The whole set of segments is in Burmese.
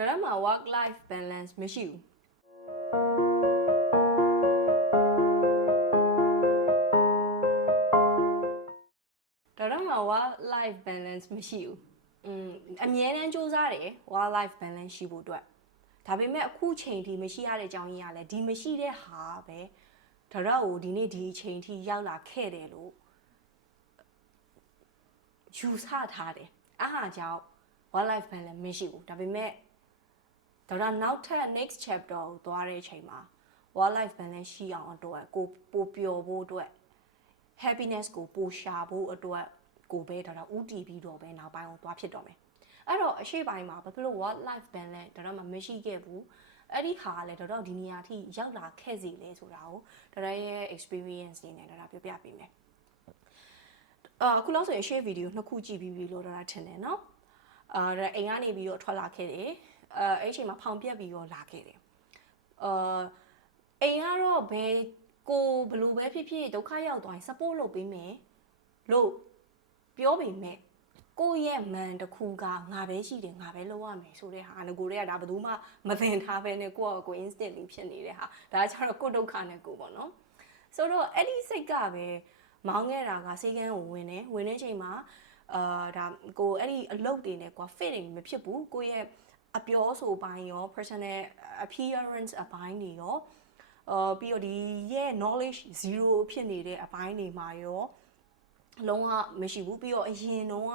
ဒါတော့မှ work life balance မရှိဘူးဒါတော့မှ work life balance မရှိဘူးอืมအမြဲတမ်းစူးစမ်းတယ် work life balance ရှိဖို့အတွက်ဒါပေမဲ့အခုချိန်ထိမရှိရတဲ့အကြောင်းရင်းကလည်းဒီမရှိတဲ့ဟာပဲဒါတော့ကိုဒီနေ့ဒီအချိန်ထိရောက်လာခဲ့တယ်လို့ယူဆထားတယ်အားဟာကြောင့် one life balance မရှိဘူးဒါပေမဲ့ ဒါတော့နောက်ထပ် next chapter ကိုသွားတဲ့အချိန်မှာ one life balance ရှိအောင်အတွက်ကိုပိုပျော်ဖို့အတွက် happiness ကိုပိုရှာဖို့အတွက်ကိုပဲဒါတော့ဥတီပြီးတော့ပဲနောက်ပိုင်းကိုသွားဖြစ်တော့မယ်အဲ့တော့အရှိပိုင်းမှာဘာဖြစ်လို့ work life balance ဒါတော့မှမရှိခဲ့ဘူးအဲ့ဒီဟာကလည်းတော့ဒီနေရာထိရောက်လာခဲ့စီလဲဆိုတာကိုဒါတော့ရဲ့ experience တွေနဲ့ဒါတော့ပြောပြပေးမယ်အာအခုလောက်ဆိုရင် share video နှစ်ခုကြည့်ပြီးပြီလို့တော့ထင်တယ်နော်အာဒါအိမ်ကနေပြီးတော့ထွက်လာခဲ့တယ် အဲအဲ့အချိန်မှာဖောင်ပြက်ပြီးတော့လာခဲ့တယ်အာအိမ်ကတော့ဘယ်ကိုဘလို့ပဲဖြစ်ဖြစ်ဒုက္ခရောက်သွားရင် support လုပ်ပေးမယ်လို့ပြောပေမဲ့ကိုယ့်ရဲ့မန်တစ်ခုကငါပဲရှိတယ်ငါပဲလုပ်ရမယ်ဆိုတဲ့ဟာငကိုတွေကဒါဘယ်သူမှမသင်ထားပဲနဲ့ကိုယ့်အကို instantly ဖြစ်နေတဲ့ဟာဒါကြတော့ကိုယ့်ဒုက္ခနဲ့ကိုယ်ပေါ့နော်ဆိုတော့အဲ့ဒီစိတ်ကပဲမောင်းခဲ့တာကစေကန်းကိုဝင်တယ်ဝင်တဲ့ချိန်မှာအာဒါကိုအဲ့ဒီအလုပ်တွေနဲ့ကွာ fit တွေမဖြစ်ဘူးကိုယ့်ရဲ့ အပြောဆိုပိုင်းရော personal appearance အပိုင်းတွေရောအာပြီးတော့ဒီရဲ့ knowledge zero ဖြစ်နေတဲ့အပိုင်းတွေမှာရောလုံးဝမရှိဘူးပြီးတော့အရင်တော့က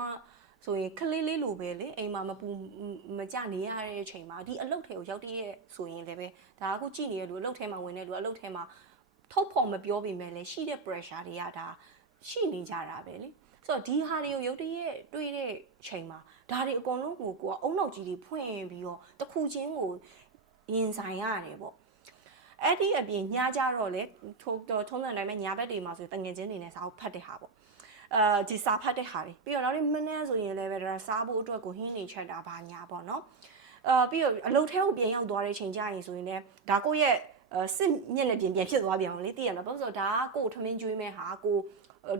ဆိုရင်ခလေးလေးလိုပဲလေအိမ်မှာမပူမကြနေရတဲ့အချိန်မှာဒီအလုပ်ထဲကိုရောက်တည့်ရဲ့ဆိုရင်လည်းပဲဒါအခုကြည့်နေတဲ့လူအလုပ်ထဲမှာဝင်တဲ့လူအလုပ်ထဲမှာထုတ်ဖော်မပြောပေမဲ့လည်းရှိတဲ့ pressure တွေကဒါရှိနေကြတာပဲလေ ဆိုတော့ဒီဟာတွေကိုရုတ်တရက်တွေ့တဲ့ချိန်မှာဒါတွေအကုန်လုံးကိုကိုကအုံနောက်ကြီးတွေဖွင့်ပြီးတော့တစ်ခုချင်းကိုရင်ဆိုင်ရတယ်ပေါ့အဲ့ဒီအပြင်ညကြတော့လေထုံးထုံးစံတိုင်းပဲညာဘက်တွေမှာဆိုတငယ်ချင်းတွေနဲ့စာအုပ်ဖတ်တဲ့ဟာပေါ့အာဒီစာဖတ်တဲ့ဟာတွေပြီးတော့နောက်နေ့မနေ့ဆိုရင်လည်းပဲဒါစားဖို့အတွက်ကိုဟင်းနေချက်တာပါညာပေါ့နော်အာပြီးတော့အလုပ်ထဲကိုပြန်ရောက်သွားတဲ့ချိန်ကြရင်ဆိုရင်လည်းဒါကိုယ့်ရဲ့စစ်မျက်နှာပြင်ပြန်ဖြစ်သွားပြန်အောင်လေသိရမှာဘာလို့ဆိုတော့ဒါကကိုယ်ထမင်းကျွေးမဲ့ဟာကို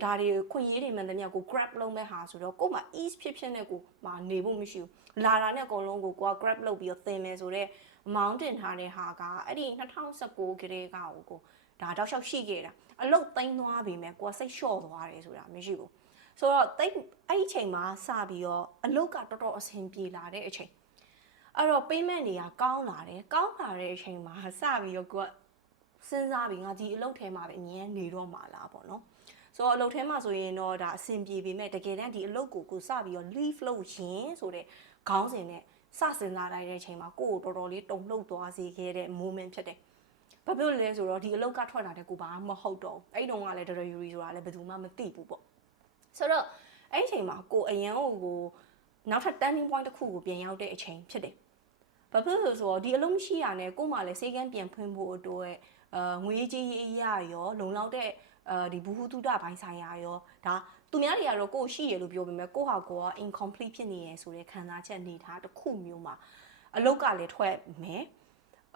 ဒါတွေခွင့်ရေးတွေမှန်သမျှကို grab လုပ်မဲ့ဟာဆိုတော့ကို့မှာ ease ဖြစ်ဖြစ်နဲ့ကိုမှာနေဖို့မရှိဘူးလာတာနဲ့အကုန်လုံးကိုကိုက grab လုပ်ပြီးတော့သင်မယ်ဆိုတော့မောင်းတင်ထားတဲ့ဟာကအဲ့ဒီ2019ကလေးကကိုကိုဒါတောက်လျှောက်ရှိခဲ့တာအလုတ်သိမ်းသွားပြီမဲ့ကိုကစိတ်လျှော့သွားတယ်ဆိုတာမရှိဘူးဆိုတော့တိတ်အဲ့ဒီချိန်မှာစပြီးတော့အလုတ်ကတော်တော်အဆင်ပြေလာတဲ့အချိန်အဲ့တော့ payment တွေကကောင်းလာတယ်ကောင်းလာတဲ့အချိန်မှာစပြီးတော့ကိုကစဉ်းစားပြီးငါဒီအလုတ်ထဲမှာပဲအမြဲနေတော့မှာလားပေါ့နော် ဆိုတော့အလုပ်ထဲမှာဆိုရင်တော့ဒါအဆင်ပြေပေမဲ့တကယ်တမ်းဒီအလုပ်ကိုကိုစပြီးတော့ leave လုပ်ရင်ဆိုတဲ့ခေါင်းစဉ်နဲ့စစင်လာလိုက်တဲ့အချိန်မှာကိုကိုတော်တော်လေးတုံ့လှုပ်သွားစေခဲ့တဲ့ moment ဖြစ်တယ်။ဘာဖြစ်လို့လဲဆိုတော့ဒီအလုပ်ကထွက်လာတဲ့ကိုဘာမှမဟုတ်တော့ဘူး။အဲ့တုန်းကလည်း delivery ဆိုတာလည်းဘယ်သူမှမသိဘူးပေါ့။ဆိုတော့အဲ့ဒီအချိန်မှာကိုအရန်ကိုကိုနောက်ထပ် turning point တစ်ခုကိုပြန်ရောက်တဲ့အချိန်ဖြစ်တယ်။ဘာဖြစ်လို့ဆိုတော့ဒီအလုံးမရှိရနဲ့ကို့မှာလည်းစေကန်းပြန်ဖွင့်ဖို့အတွက်အာငွေကြီးရေးရရော လုံလောက်တဲ့ အဲဒီဘူဟူတုဒပိုင်းဆိုင်ရာရောဒါသူများတွေကတော့ကိုယ်ရှိရလို့ပြောပေမဲ့ကိုယ့်ဟာကိုယ်က incomplete ဖြစ်နေရဆိုတဲ့ခံစားချက်အနေထားတစ်ခုမျိုးမှာအလုတ်ကလည်းထွက်မယ်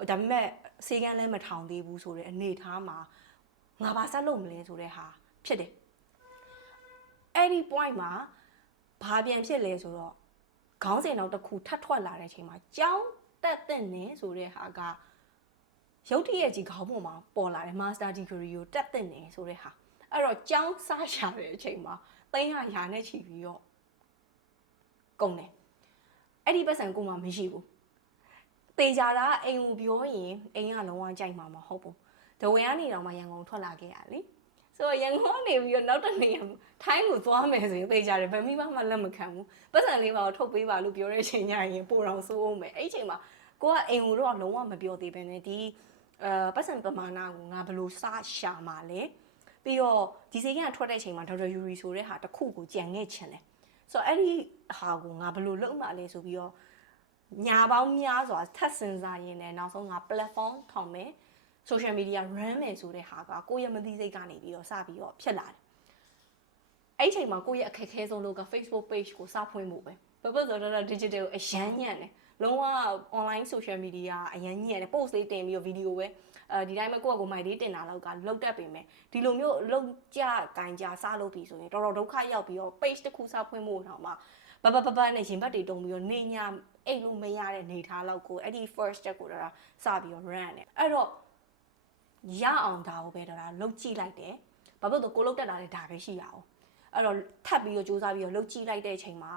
ဒါပေမဲ့စေကန်းလည်းမထောင်သေးဘူးဆိုတဲ့အနေထားမှာငါဘာဆက်လုပ်မလဲဆိုတဲ့ဟာဖြစ်တယ်အဲ့ဒီ point မှာဘာပြန်ဖြစ်လဲဆိုတော့ခေါင်းစဉ်တော့တစ်ခုထပ်ထွက်လာတဲ့အချိန်မှာကြောင်းတက်တဲ့နေဆိုတဲ့ဟာက ရုတ်တရက်ကြီးခေါင်းပေါ်မှာပေါ်လာတယ် master degree ကိုတက်တဲ့နေဆိုတဲ့ဟာအဲ့တော့ကြောင်းစားရှာတဲ့အချိန်မှာသိန်းဟာရာနဲ့ချီပြီးတော့ကုန်တယ်အဲ့ဒီပတ်စံကိုမှမရှိဘူးတေချာတာအိမ်ကိုပြောရင်အိမ်ကလုံးဝကြိုက်မှာမဟုတ်ဘူးဒဝဲကနေတော့မှရန်ကုန်ထွက်လာခဲ့ရလေဆိုတော့ရန်ကုန်ကနေပြီးတော့နောက်တစ်နေရာထိုင်းကိုသွားမယ်ဆိုရင်သိကြတယ်ဗမီမမှလက်မခံဘူးပတ်စံလေးပါတော့ထုတ်ပေးပါလို့ပြောတဲ့အချိန်ညရင်ပိုတော့စိုးအောင်မယ်အဲ့ဒီအချိန်မှာ ကိုကအိမ်ကိုတော့လုံးဝမပြောသေးပဲနဲ့ဒီအဲပတ်စံပမာဏကိုငါဘယ်လိုစရှာမှာလဲပြီးတော့ဒီစိတ်ကထွက်တဲ့အချိန်မှာဒေါက်တာယူရီဆိုတဲ့ဟာတစ်ခုကိုကြံခဲ့ချင်တယ်ဆိုတော့အဲ့ဒီဟာကိုငါဘယ်လိုလုပ်မှာလဲဆိုပြီးတော့ညာပေါင်းများစွာထပ်စင်စားရင်းနဲ့နောက်ဆုံးငါ platform ထောင်မယ် social media run မယ်ဆိုတဲ့ဟာကကိုယ့်ရဲ့မသိစိတ်ကနေပြီးတော့စပြီးတော့ဖြစ်လာတယ်အဲ့ချိန်မှာကိုယ့်ရဲ့အခက်အခဲဆုံးလို့က Facebook page ကိုစဖွင့်ဖို့ပဲဘာဖြစ်လို့လဲ digital အရန်ညံ့တယ် လုံးဝ online social media အရင်ညံ့တယ် post လေးတင်ပြီးတော့ video ပဲအဲဒီတိုင်းပဲကိုယ့်အကိုမိုက်လေးတင်တာလောက်ကလောက်တတ်ပေမဲ့ဒီလိုမျိုးလုံကြကင်ကြစားလုပ်ပြီးဆိုရင်တော်တော်ဒုက္ခရောက်ပြီးတော့ page တစ်ခုစဖွင့်ဖို့တော့မှဘဘဘဘနဲ့ရင်ဘတ်တွေတုံပြီးတော့နေညာအိတ်လို့မရတဲ့နေသားလောက်ကိုအဲ့ဒီ first step ကိုတော့စပြီးတော့ run တယ်အဲ့တော့ရအောင်ဒါကိုပဲတော့လှုပ်ကြည့်လိုက်တယ်ဘာဖြစ်လို့ကိုလှုပ်တက်လာတဲ့ဒါပဲရှိရအောင်အဲ့တော့ထပ်ပြီးတော့စူးစမ်းပြီးတော့လှုပ်ကြည့်လိုက်တဲ့အချိန်မှာ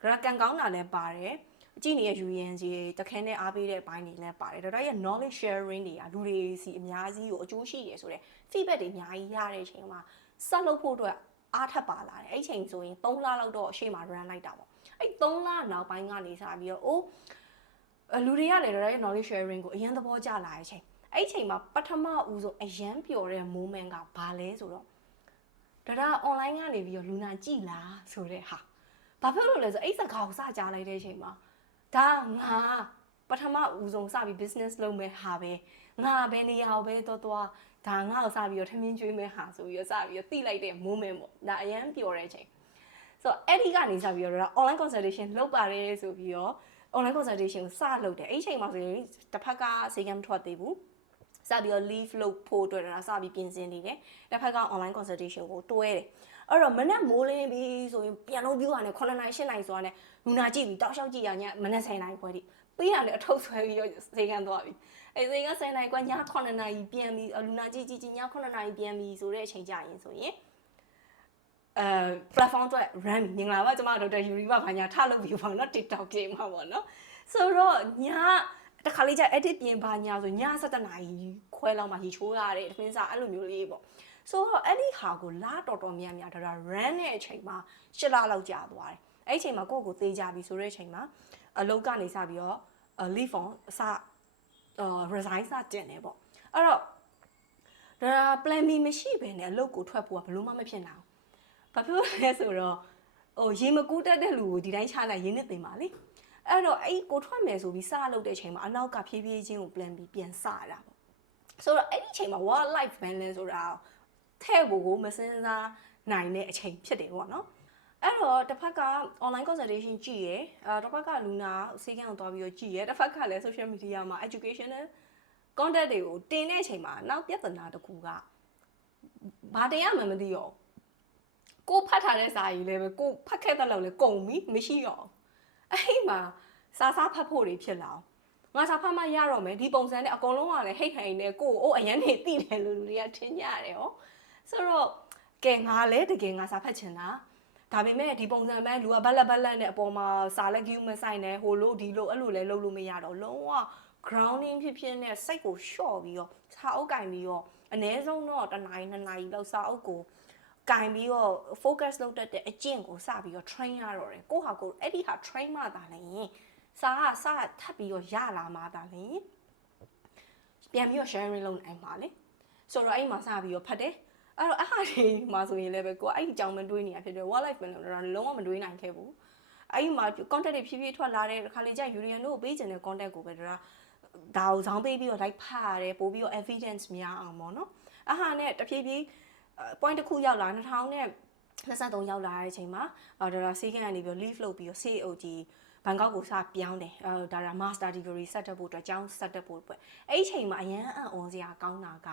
ဂရကန်ကောင်းတာလည်းပါတယ် ကြည့်နေတဲ့ UNC တခဲနဲ့အားပေးတဲ့အပိုင်းတွေလည်းပါတယ်ဒါတော့ရဲ့ knowledge sharing တွေကလူတွေစီအများကြီးကိုအကျိုးရှိတယ်ဆိုတော့ feedback တွေအများကြီးရတဲ့အချိန်မှာဆက်လုပ်ဖို့အတွက်အားထပ်ပါလာတယ်အဲ့ချိန်ဆိုရင်3လလောက်တော့အရှိမ run လိုက်တာပေါ့အဲ့3လနောက်ပိုင်းကနေစပြီးတော့အိုးလူတွေကလည်းတော့ knowledge sharing ကိုအရင်သဘောကျလာတဲ့အချိန်အဲ့ချိန်မှာပထမဦးဆုံးအရန်ပျော်တဲ့ moment ကဘာလဲဆိုတော့ဒါဒါ online ကနေပြီးတော့လူနာကြည်လားဆိုတဲ့ဟာဘာဖြစ်လို့လဲဆိုအဲ့စကားကိုစကြားလိုက်တဲ့အချိန်မှာ ဒါငါပထမဦးဆုံးစပြီး business လုပ်မဲ့ဟာပဲငါပဲနေရာကိုပဲတော့တော့ဒါငါ့ကိုစပြီးတော့ထမင်းကျွေးမဲ့ဟာဆိုပြီးတော့စပြီးတော့တိလိုက်တဲ့ moment ပေါ့ဒါအရန်ပျော်တဲ့အချိန်ဆိုတော့အဲ့ဒီကနေစပြီးတော့ online consultation လုပ်ပါတယ်ဆိုပြီးတော့ online consultation ကိုစလုပ်တယ်အဲ့ဒီချိန်မှာဆိုရင်တစ်ဖက်ကဈေးကမထွက်သေးဘူး စပြီးတော့ leave လုပ်ဖို့အတွက်ဒါစပြီးပြင်ဆင်နေတယ်တစ်ဖက်က online consultation ကိုတွဲတယ်အဲ့တော့မနက်မိုးလင်းပြီးဆိုရင်ပြန်လို့ပြီးသွားတယ်9နိုင်10နိုင်ဆိုတာနဲ့လူနာကြည့်ပြီးတောက်လျှောက်ကြည့်ရညမနက်10နိုင်ခွဲတိပြီးရတယ်အထုပ်ဆွဲပြီးတော့ဈေးကန်သွားပြီအဲဈေးက10နိုင်ခွဲည9နိုင်ပြန်ပြီးလူနာကြည့်ကြည့်ည9နိုင်ပြန်ပြီးဆိုတဲ့အချိန်ကြရင်ဆိုရင်အဲ platform အတွက် run မင်္ဂလာပါကျွန်မဒေါက်တာယူရီပါဘာညာထလုပ်ပြီးပါတော့ TikTok game မှာပေါ့နော်ဆိုတော့ည တခါလေးကျ edit ပြင်ပါညာဆိုည7နာရီခွဲလောက်မှရေချိုးရတယ်တမင်းစားအဲ့လိုမျိုးလေးပေါ့ဆိုတော့အဲ့ဒီဟာကိုလာတော်တော်များများဒါဒါ run တဲ့အချိန်မှာရှစ်လလောက်ကြာသွားတယ်အဲ့ဒီအချိန်မှာကိုယ့်ကိုသေးကြပြီဆိုတဲ့အချိန်မှာအလုပ်ကနေစပြီးတော့ leave on အစ resign စတင်တယ်ပေါ့အဲ့တော့ဒါ plan B မရှိဘဲနဲ့အလုပ်ကိုထွက်ဖို့ကဘလို့မှမဖြစ်နိုင်ဘူးဘာဖြစ်လို့လဲဆိုတော့ဟိုရေမကူးတတ်တဲ့လူကိုဒီတိုင်းချလိုက်ရင်းနဲ့တင်ပါလေ အဲ့တော့အဲ့ကိုထွက်မယ်ဆိုပြီးစလုပ်တဲ့အချိန်မှာအနောက်ကဖြည်းဖြည်းချင်းကို plan B ပြန်စရတာပေါ့ဆိုတော့အဲ့ဒီအချိန်မှာ work life balance ဆိုတာထဲ့ဖို့ကိုမစင်စားနိုင်တဲ့အချိန်ဖြစ်တယ်ပေါ့နော်အဲ့တော့တစ်ဖက်က online consultation ကြည့်ရယ်အဲတစ်ဖက်ကလူနာစေကန်းကိုတွားပြီးတော့ကြည့်ရယ်တစ်ဖက်ကလည်း social media မှာ educational content တွေကိုတင်တဲ့အချိန်မှာနောက်ပြဿနာတစ်ခုကဘာတင်ရမှမသိရောကိုဖတ်ထားတဲ့စာကြီးလည်းပဲကိုဖတ်ခဲ့တဲ့လောက်လည်းကုန်ပြီမရှိရော အဲ့ဒီမှာစာစားဖတ်ဖို့တွေဖြစ်လာအောင်ငါစာဖတ်မှရတော့မယ်ဒီပုံစံနဲ့အကုန်လုံးကလည်းဟိတ်ဟိန်နဲ့ကိုအိုးအရန်နေတိတယ်လို့လူတွေကထင်ကြတယ်ဟောဆိုတော့ကဲငါလည်းတကယ်ငါစာဖတ်ချင်တာဒါပေမဲ့ဒီပုံစံပဲလူကဘက်လက်ဘက်လက်နဲ့အပေါ်မှာစာလက်ကျူးမဆိုင်နဲ့ဟိုလို့ဒီလို့အဲ့လိုလဲလုပ်လို့မရတော့လုံးဝ grounding ဖြစ်ဖြစ်နဲ့စိတ်ကိုလျှော့ပြီးတော့စာအုပ်ကင်ပြီးတော့အ ਨੇ ဆုံးတော့တစ်နာရီနှစ်နာရီလောက်စာအုပ်ကို ကင်ပြီးတော့ focus လုပ်တတ်တဲ့အကျင့်ကိုစပြီးတော့ train ရတော့တယ်ကိုဟာကိုအဲ့ဒီဟာ train မှသာလည်းစာကစထပ်ပြီးတော့ရလာမှသာလည်းပြန်ပြီးတော့ sharing လုပ်နိုင်ပါလေဆိုတော့အဲ့မှာစပြီးတော့ဖတ်တယ်အဲ့တော့အဟာတွေမှာဆိုရင်လည်းပဲကိုအဲ့ဒီအကြောင်းမတွေးနေရဖြစ်တယ် wildlife မလို့တော့လုံးဝမတွေးနိုင်ခဲ့ဘူးအဲ့ဒီမှာ content တွေဖြည်းဖြည်းထွက်လာတဲ့ခါလေးကျ Union တို့ပေးခြင်းတဲ့ content ကိုပဲဒါဒါကိုဇောင်းပေးပြီးတော့ like ဖတ်ရတယ်ပို့ပြီးတော့ evidence များအောင်ပေါ့နော်အဟာနဲ့တဖြည်းဖြည်း point တစ်ခုရောက်လာ2000နဲ့23ရောက်လာတဲ့အချိန်မှာဒါဒါစီးကန်ကနေပြီး leave လုပ်ပြီးတော့ COG ဘန်ကောက်ကိုစပြောင်းတယ်အဲဒါဒါ master degree ဆက်တက်ဖို့အတွက်ကျောင်းဆက်တက်ဖို့အတွက်အဲ့ဒီအချိန်မှာအရန်အံ့ဩစရာကောင်းတာက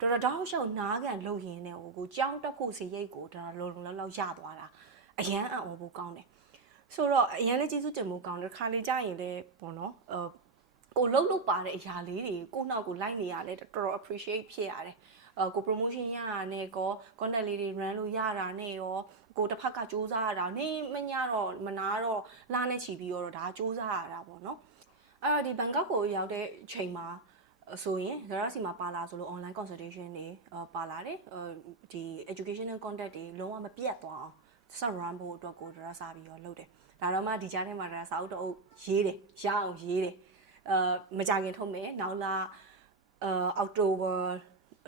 တော်တော်တောက်လျှောက်နားကန်လုပ်ရင်းနဲ့ဟိုကိုကြောင်းတက်ဖို့စီရိတ်ကိုတော်တော်လုံလုံလောက်လောက်ရသွားတာအရန်အံ့ဩဖို့ကောင်းတယ်ဆိုတော့အရန်လည်းကျေးဇူးတင်မှုကောင်းတယ်ခါလေးကြရင်လည်းပေါ့နော်အဲကိုလှုပ်လှုပ်ပါတဲ့အရာလေးတွေကိုနောက်ကိုလိုက်နေရလဲတော်တော် appreciate ဖြစ်ရတယ်အ ကို promotion ရတာနဲ့ကော content လေးတွေ run လို့ရတာနဲ့ရောကိုတစ်ဖက်ကစူးစမ်းရတာနေမညတော့မနာတော့လာနဲ့ချီပြီးတော့ဒါစူးစမ်းရတာပေါ့နော်အဲ့တော့ဒီဘန်ကောက်ကိုရောက်တဲ့ချိန်မှာဆိုရင်ဒါရစီမှာပါလာဆိုလို့ online consultation တွေပါလာတယ်ဒီ educational content တွေလုံးဝမပြတ်သွားအောင်ဆက် run ဖို့အတွက်ကိုဒါရစာပြီးတော့လုပ်တယ်ဒါတော့မှဒီကြားထဲမှာဒါစာအုပ်တော့ရေးတယ်ရအောင်ရေးတယ်အဲမကြခင်ထုတ်မယ်နောက်လာအဲအောက်တိုဘာ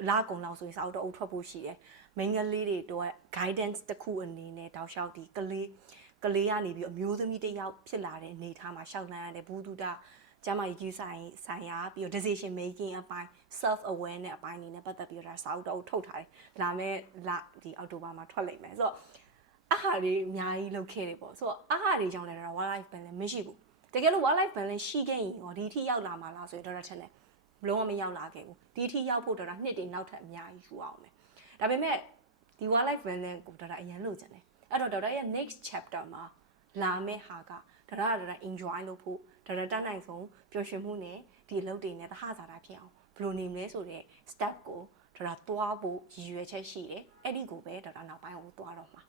လကုံလောက်ဆိုရင်စာအုပ်တော့အုပ်ထွက်ဖို့ရှိတယ်မိန်းကလေးတွေတော့ guidance တစ်ခုအနေနဲ့တောက်လျှောက်ဒီကလေးကလေးကနေပြီးအမျိုးသမီးတစ်ယောက်ဖြစ်လာတဲ့အနေထားမှာရှောက်လန်းရတဲ့ဘူးတုဒကျမကြီးဆိုင်ဆိုင်ရာပြီးတော့ decision making အပိုင်း self aware နဲ့အပိုင်းနေနဲ့ပတ်သက်ပြီးတော့စာအုပ်တော့ထုတ်ထားတယ်လာမဲ့လဒီအောက်တိုဘာမှာထွက်လိမ့်မယ်ဆိုတော့အဟာတွေအများကြီးလုပ်ခဲ့တယ်ပေါ့ဆိုတော့အဟာတွေကြောင့်လည်းတော့ wildlife balance မရှိဘူးတကယ်လို့ wildlife balance ရှိခဲ့ရင်ရောဒီအထိရောက်လာမှာလားဆိုရင်တော့ထ က်နဲ့လုံးဝမရောက်လာခဲ့ဘူးဒီအထိရောက်ဖို့တော့ဒါနှစ်တွေနောက်ထပ်အများကြီးယူအောင်မယ်ဒါပေမဲ့ဒီ wildlife balance ကိုတော့အရင်လုပ်ကြတယ်အဲ့တော့ဒေါက်တာရဲ့ next chapter မှာလာမယ့်ဟာကဒါရဒါရ enjoy လုပ်ဖို့ဒါရတတ်နိုင်ဆုံးပျော်ရွှင်မှုနဲ့ဒီအလုပ်တွေနဲ့သဟဇာတာဖြစ်အောင်ဘယ်လိုနေမလဲဆိုတဲ့ step ကိုဒါရသွားဖို့ရည်ရွယ်ချက်ရှိတယ်အဲ့ဒီကိုပဲဒါရနောက်ပိုင်းကိုသွားတော့မှာ